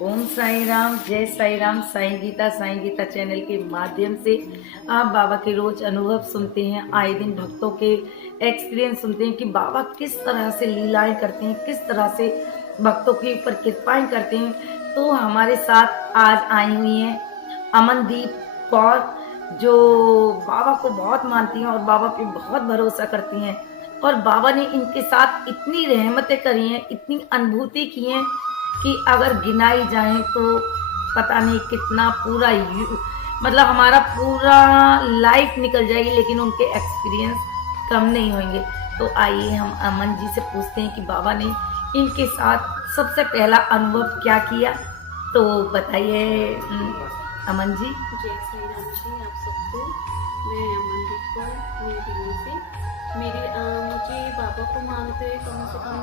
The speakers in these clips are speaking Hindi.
ओम साई राम, जय साई राम। साई गीता चैनल के माध्यम से आप बाबा के रोज अनुभव सुनते हैं, आए दिन भक्तों के एक्सपीरियंस सुनते हैं कि बाबा किस तरह से लीलाएं करते हैं, किस तरह से भक्तों के ऊपर कृपाएं करते हैं। तो हमारे साथ आज आई हुई हैं अमनदीप कौर, जो बाबा को बहुत मानती हैं और बाबा पे बहुत भरोसा करती हैं। और बाबा ने इनके साथ इतनी रहमतें करी हैं, इतनी अनुभूति की हैं कि अगर गिनाई जाए तो पता नहीं कितना मतलब हमारा पूरा लाइफ निकल जाएगी, लेकिन उनके एक्सपीरियंस कम नहीं होंगे। तो आइए हम अमन जी से पूछते हैं कि बाबा ने इनके साथ सबसे पहला अनुभव क्या किया। तो बताइए अमन जी। जय साई राम जी आप सबको। मैं अमनदीप कौर मेरी दिल्ली से। मुझे बाबा को मानते कम से कम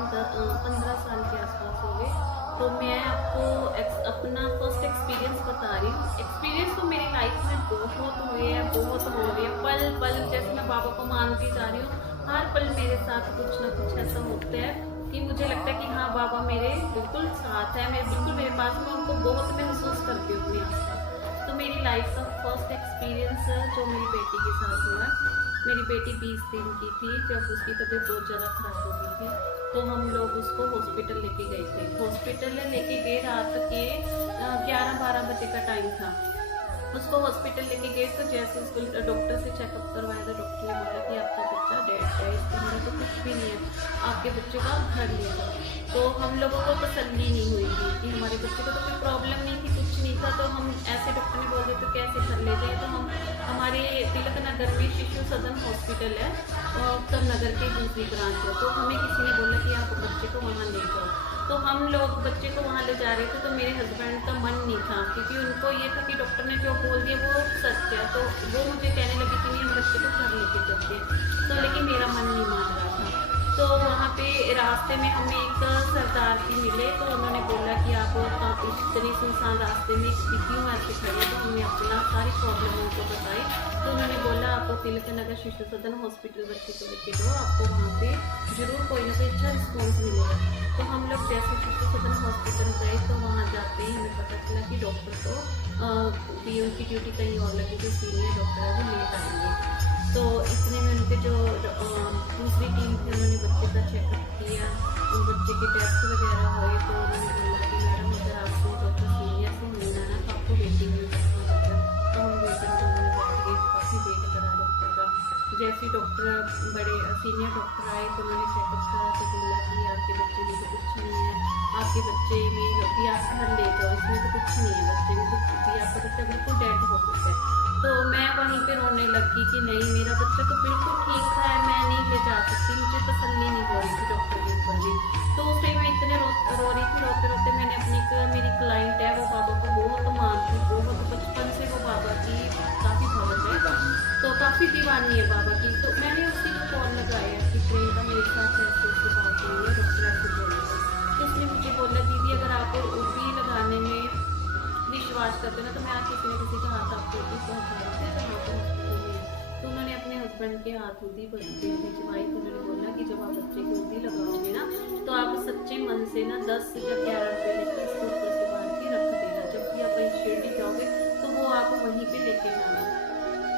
15 साल के आसपास हो गए। तो मैं आपको अपना फर्स्ट एक्सपीरियंस बता रही हूँ। एक्सपीरियंस तो मेरी लाइफ में बहुत हुए हैं, बहुत हो रही है। पल पल जैसे मैं बाबा को मानती जा रही हूँ, हर पल मेरे साथ कुछ ना कुछ ऐसा होता है कि मुझे लगता है कि हाँ बाबा मेरे बिल्कुल साथ है, मेरे पास में उनको बहुत महसूस करती हूँ अपने आसपास। तो मेरी लाइफ का फर्स्ट एक्सपीरियंस जो मेरी बेटी के साथ हुआ। मेरी बेटी 20 दिन की थी जब उसकी तबीयत बहुत ज़्यादा खराब हो गई थी। तो हम लोग उसको हॉस्पिटल लेके गए थे। हॉस्पिटल लेके गए, रात के 11-12 बजे का टाइम था। उसको हॉस्पिटल लेके गए तो जैसे उसको डॉक्टर से चेकअप करवाया तो डॉक्टर ने बोला कि आपका बच्चा डेड है, इसके अंदर तो कुछ भी नहीं है, आपके बच्चे को आप घर ले जाओ। तो हम लोगों को तसल्ली नहीं हुई थी कि हमारे बच्चे को तो कोई प्रॉब्लम नहीं थी, कुछ नहीं था। तो हम ऐसे डॉक्टर ने बोले तो कैसे घर ले जाए। तो हम हमारे तिलक नगर में शिशु सदन हॉस्पिटल है और उत्तम नगर की दूसरी ब्रांच है। तो हमें किसी ने बोला कि आप बच्चे को वहाँ ले जाओ। तो हम लोग बच्चे को वहाँ ले जा रहे थे। तो मेरे हस्बैंड का मन नहीं था, क्योंकि उनको ये था कि डॉक्टर ने जो बोल दिया वो सच है। तो वो मुझे कहने लगी कि नहीं हम बच्चे को घर लेके चलते हैं। तो लेकिन मेरा मन नहीं मान रहा था। तो वहाँ पे रास्ते में हमें एक सरदार जी मिले। तो उन्होंने बोला कि आप इतनी सुनसान रास्ते में क्यों ऐसे खड़े। तो हमने अपना सारी प्रॉब्लम उनको बताई। तो उन्होंने बोला आपको तिलक नगर शिशु सदन हॉस्पिटल बच्चे को लेके जाओ, आपको वहाँ पे जरूर कोई ना कोई अच्छा रिस्पॉन्स मिलेगा। तो हम लोग जैसे शिशु सदन हॉस्पिटल गए तो वहाँ जाते ही हमें पता चला कि डॉक्टर को पीएम की ड्यूटी कहीं और लगी, जो सीनियर डॉक्टर है वो लेट आएंगे। तो इतने में उनके जो दूसरी टीम थी उन्होंने बच्चे का चेकअप किया, उन बच्चे के टेस्ट वगैरह हुए। तो उन्होंने बोला कि मैडम अगर आपको डॉक्टर सीनियर से मिलना है तो आपको वेटिंग में बैठना होगा। तो हम वेटिंग रूम में बैठ गए, काफ़ी वेट करा डॉक्टर का। जैसे डॉक्टर बड़े सीनियर डॉक्टर आए तो उन्होंने चेकअप करा तो बोला कि आपके बच्चे में तो कुछ नहीं है, आपके बच्चे में भी आप घर ले जाओ, इसमें तो कुछ नहीं है, बच्चे में तो भी आपका बच्चा बिल्कुल डेड हो चुका है। तो मैं वहीं पे रोने लगी कि नहीं मेरा बच्चा तो बिल्कुल ठीक है, मैं नहीं ले जा सकती, मुझे तसल्ली नहीं हो रही थी डॉक्टर के ऊपर भी। तो उस टाइम मैं इतने रो रही थी। रोते रोते मैंने मेरी क्लाइंट है वो बाबा को बहुत मानती, बहुत बचपन से वो बाबा की काफ़ी भक्त है, तो काफ़ी दीवानी है बाबा की। तो मैंने उसी को कॉल लगाया कि प्रियंका मेरे साथ ऐसे ऐसी बात हुई है, डॉक्टर ऐसे बोल रहे हैं। तो उसने मुझे बोला दीदी अगर आप उसी लगाने में विश्वास करते ना तो मैं किसी न किसी का हाथ आपको उदी पहुँचा देते जहाँ पर हॉस्पिटल में। तो उन्होंने अपने हस्बैंड के हाथ उदी भिजवाई। तो उन्होंने बोला कि जब आप बच्चे की उदी लगाओगे ना तो आप सच्चे मन से ना 10 या 11 रुपये लेकर इसके ऊपर से बांध के रख देना। जब भी आप शिरडी जाओगे तो वो आप वहीं पे लेके जाना।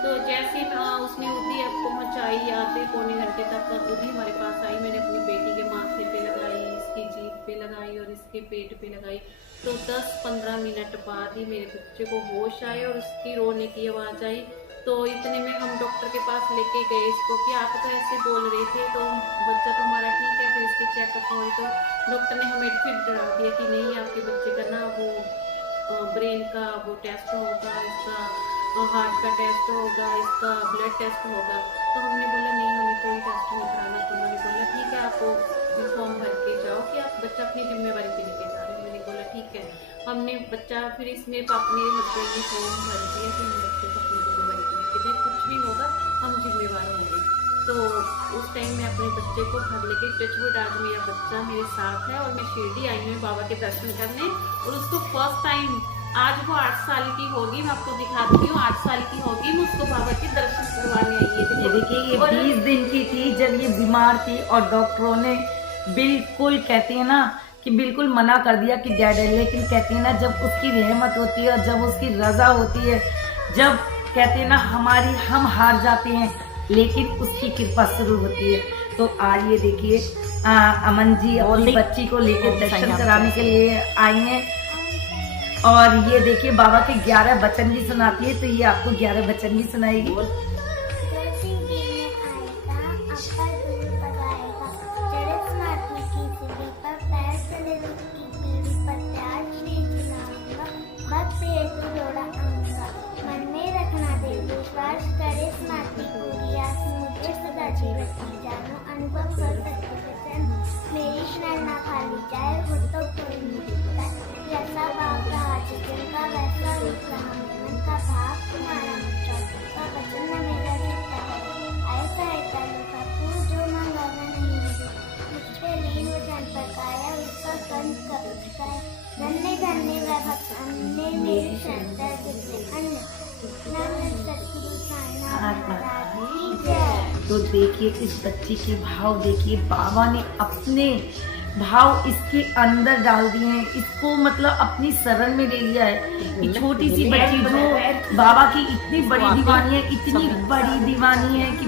तो जैसे उसने उदी अब पहुँचाई, आधे पौने घंटे तक उदी हमारे पास आई। मैंने अपनी बेटी के माथे पे लगाई, इसकी जीभ पे लगाई और इसके पेट पे लगाई। तो 10-15 मिनट बाद ही मेरे बच्चे को होश आए और उसकी रोने की आवाज़ आई। तो इतने में हम डॉक्टर के पास लेके गए इसको कि आप तो ऐसे बोल रहे थे तो बच्चा तो हमारा ठीक है। फिर इसके चेकअप हुए तो डॉक्टर ने हमें फिर डरा दिया कि नहीं आपके बच्चे का ना वो ब्रेन का वो टेस्ट होगा, इसका हार्ट का टेस्ट होगा, इसका ब्लड टेस्ट होगा। तो हमने बोला नहीं हमें कोई टेस्ट नहीं कराना। तो उन्होंने बोला ठीक है आप फॉर्म भर के जाओ कि आप बच्चा अपनी जिम्मेवारी पे लेके जा रहे हैं। मैंने बोला ठीक है। हमने बच्चा फिर इसमें मेरे हस्बैंड ने फॉर्म भर दिया कि हम बच्चे को अपनी जिम्मेवारी पे लेके जाए, कुछ भी होगा हम जिम्मेवार होंगे। तो उस टाइम मैं अपने बच्चे को घर लेके टचवुड आज मेरा बच्चा मेरे साथ है और मैं शिरडी आई हूँ बाबा के दर्शन करने। और उसको फर्स्ट टाइम आज वो 8 साल की होगी, मैं आपको दिखाती हूँ 8 साल की होगी, मैं उसको बाबा के दर्शन करवाने आई है। ये देखिए ये 20 दिन की थी जब ये बीमार थी और डॉक्टरों ने बिल्कुल कहती है ना कि कि बिल्कुल मना कर दिया कि डैड है, लेकिन कहती है ना जब उसकी रहमत होती है और जब उसकी रजा होती है, जब कहते हैं ना हम हार जाते हैं लेकिन उसकी कृपा शुरू होती है। तो आज ये देखिए अमन जी अपनी बच्ची को लेकर दर्शन कराने के लिए आई हैं और ये देखिए बाबा के 11 वचन भी सुनाती है। तो ये आपको 11 वचन भी सुनाएगी। अनुभव कर सकते मेरी शरण ना खाली जाए वो तो कोई नहीं। जैसा बाप रहा जिनका वैसा रूप रहा मन का भाव तुम्हारा का वचन न मेरा जीता है ऐसा ऐसा लोका तू जो मंगाना नहीं मुझे मुझ पे लीन वचन पकाया उसका कंठ कर चुका है। धन्य धन्य वह भक्त अन्य मेरी शरण जितने अन्य सतगुरु साईनाथ महाराज की जय। तो देखिए इस बच्ची के भाव देखिए, बाबा ने अपने भाव इसके अंदर डाल दिए हैं, इसको मतलब अपनी शरण में ले लिया है। ये छोटी सी बच्ची जो बाबा की इतनी बड़ी दीवानी है, इतनी बड़ी दीवानी है कि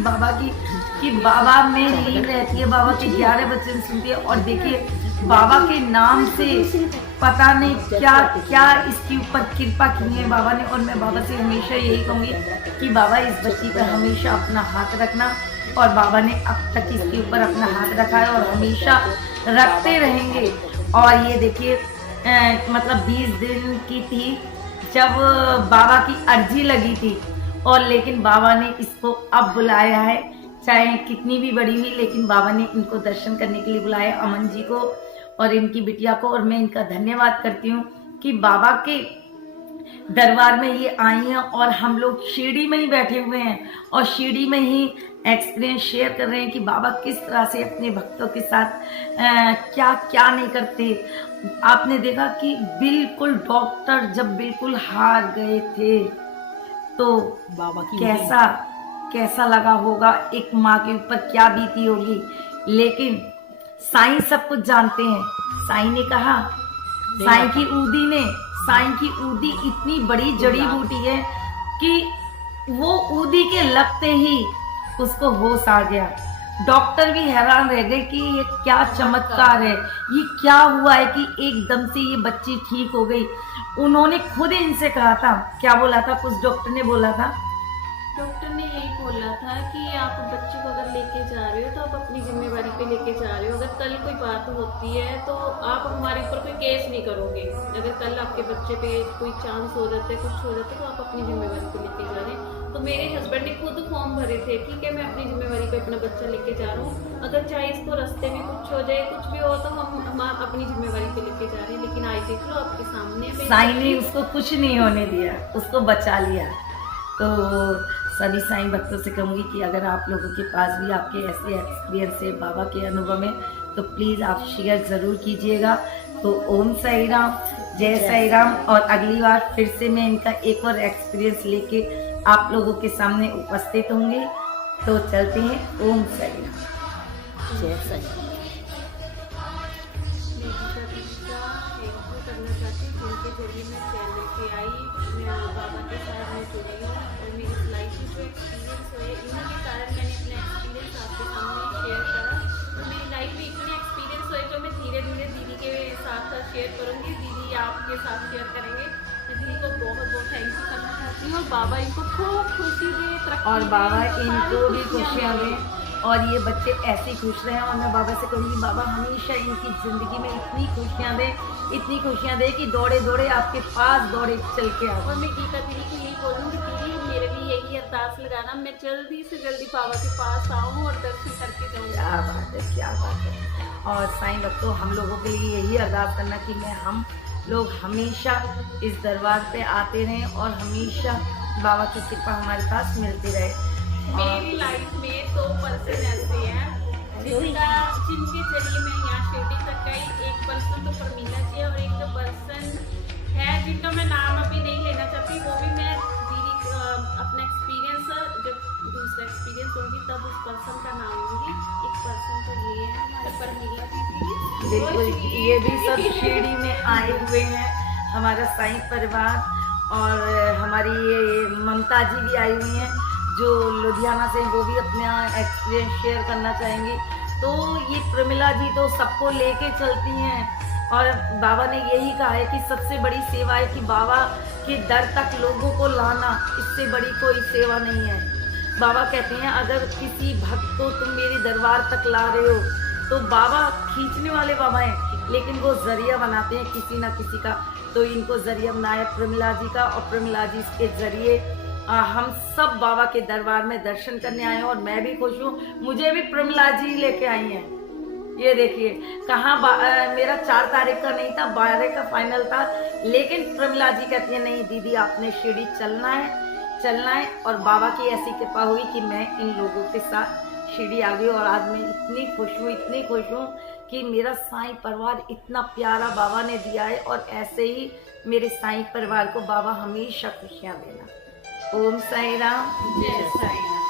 बाबा में लीन रहती है, बाबा के 11 वचन सुनती है। और देखिए बाबा के नाम से पता नहीं क्या क्या इसके ऊपर कृपा की है बाबा ने। और मैं बाबा से हमेशा यही कहूँगी कि बाबा इस बच्ची पर हमेशा अपना हाथ रखना, और बाबा ने अब तक इसके ऊपर अपना हाथ रखा है और हमेशा रखते रहेंगे। और ये देखिए मतलब 20 दिन की थी जब बाबा की अर्जी लगी थी, और लेकिन बाबा ने इसको अब बुलाया है, चाहे कितनी भी बड़ी हुई लेकिन बाबा ने इनको दर्शन करने के लिए बुलाया, अमन जी को और इनकी बिटिया को। और मैं इनका धन्यवाद करती हूँ कि बाबा के दरबार में ये आई हैं और हम लोग शिरडी में ही बैठे हुए हैं और शिरडी में ही एक्सपीरियंस शेयर कर रहे हैं कि बाबा किस तरह से अपने भक्तों के साथ क्या क्या नहीं करते। आपने देखा कि बिल्कुल डॉक्टर जब बिल्कुल हार गए थे तो बाबा की कैसा लगा होगा, एक माँ के ऊपर क्या बीती होगी। लेकिन साईं सब कुछ जानते हैं। साईं ने कहा, साईं की ऊदी इतनी बड़ी जड़ी बूटी है कि वो ऊदी के लगते ही उसको होश आ गया। डॉक्टर भी हैरान रह गए कि ये क्या चमत्कार है, ये क्या हुआ है कि एकदम से ये बच्ची ठीक हो गई। उन्होंने खुद इनसे कहा था, क्या बोला था, कुछ डॉक्टर ने बोला था, डॉक्टर ने यही बोला था कि आप बच्चे को अगर लेके जा रहे हो तो आप अपनी जिम्मेवारी पे लेके जा रहे हो। अगर कल कोई बात होती है तो आप हमारे ऊपर कोई केस नहीं करोगे। अगर कल आपके बच्चे पे कोई चांस हो जाता है, कुछ हो जाता है, तो आप अपनी जिम्मेवारी पे लेके जा रहे हैं। तो मेरे हस्बैंड ने खुद फॉर्म भरे थे, ठीक है मैं अपनी जिम्मेवारी पे अपना बच्चा लेके जा रहा हूँ, अगर चाहे इसको रास्ते में कुछ हो जाए, कुछ भी हो, तो हम अपनी जिम्मेवारी पे लेके जा रहे हैं। लेकिन आज देख लो आपके सामने साईं ने उसको कुछ नहीं होने दिया, उसको बचा लिया। तो सभी साईं भक्तों से कहूँगी कि अगर आप लोगों के पास भी आपके ऐसे एक्सपीरियंस है बाबा के अनुभव में, तो प्लीज़ आप शेयर ज़रूर कीजिएगा। तो ओम साई राम, जय साई राम। और अगली बार फिर से मैं इनका एक और एक्सपीरियंस लेके आप लोगों के सामने उपस्थित होंगे। तो चलते हैं, ओम साई राम, जय साई राम। करना चाहती हूँ जिनके जरिए मैं चैनल पे आई, मैं बाबा के साथ में जुड़ी हूँ और मेरी लाइफ में जो एक्सपीरियंस हुए इन्हीं के कारण मैंने अपना एक्सपीरियंस आपके सामने शेयर करा। तो मेरी लाइफ में इतने एक्सपीरियंस हुए जो मैं धीरे धीरे दीदी के साथ शेयर करूँगी, दीदी आपके साथ शेयर करेंगे। मैं दीदी को बहुत बहुत थैंक यू करना चाहती हूँ और बाबा इनको खूब खुशी दे, और बाबा इनको भी खुशियाँ दें और ये बच्चे ऐसे खुश रहे। और मैं बाबा से कहूँगी बाबा हमेशा इनकी ज़िंदगी में इतनी खुशियाँ दें कि दौड़े दौड़े आपके पास दौड़े चल के आओ। और मैं गीता दीदी को यही बोलूँगी, दीदी मेरे लिए यही अरदास लगाना, मैं जल्दी से जल्दी बाबा के पास आऊँ और दर्शन करके जाऊँ। क्या बात है, क्या बात है। और साईं भक्तों हम लोगों के लिए यही अरदास करना कि हम लोग हमेशा इस दरबार पे आते रहें और हमेशा बाबा की कृपा हमारे पास मिलती रहे। मेरी लाइफ में 2 पर्सन ऐसे हैं जिनके जरिए मैं यहाँ शिरडी तक गई। एक पर्सन तो परमीला जी है और एक पर्सन है जिनका मैं नाम अभी नहीं लेना चाहती, वो भी मैं दीदी अपना एक्सपीरियंस जब दूसरा एक्सपीरियंस होगी तब उस पर्सन का नाम लूँगी। एक पर्सन तो ये है हमारे परमीला दीदी, बिल्कुल, ये भी सब शिरडी में आए हुए हैं, हमारा साईं परिवार। और हमारी ये ममता जी भी आई हुई हैं जो लुधियाना से, वो भी अपना एक्सपीरियंस शेयर करना चाहेंगी। तो ये प्रमिला जी तो सबको लेके चलती हैं और बाबा ने यही कहा है कि सबसे बड़ी सेवा है कि बाबा के दर तक लोगों को लाना, इससे बड़ी कोई सेवा नहीं है। बाबा कहते हैं अगर किसी भक्त को तुम मेरे दरबार तक ला रहे हो तो बाबा खींचने वाले बाबा हैं, लेकिन वो जरिया बनाते हैं किसी ना किसी का। तो इनको जरिया बनाया प्रमिला जी का, और प्रमिला जी के जरिए हम सब बाबा के दरबार में दर्शन करने आए हैं। और मैं भी खुश हूँ, मुझे भी प्रमिला जी लेके आई हैं। ये देखिए कहाँ मेरा 4 तारीख का नहीं था, 12 का फाइनल था, लेकिन प्रमिला जी कहती है नहीं दीदी आपने शिरडी चलना है। और बाबा की ऐसी कृपा हुई कि मैं इन लोगों के साथ शिरडी आ गई। और आज मैं इतनी खुश हूँ कि मेरा साईं परिवार इतना प्यारा बाबा ने दिया है। और ऐसे ही मेरे साईं परिवार को बाबा हमेशा खुशियाँ देना। ओम साईं राम, जय साईं राम।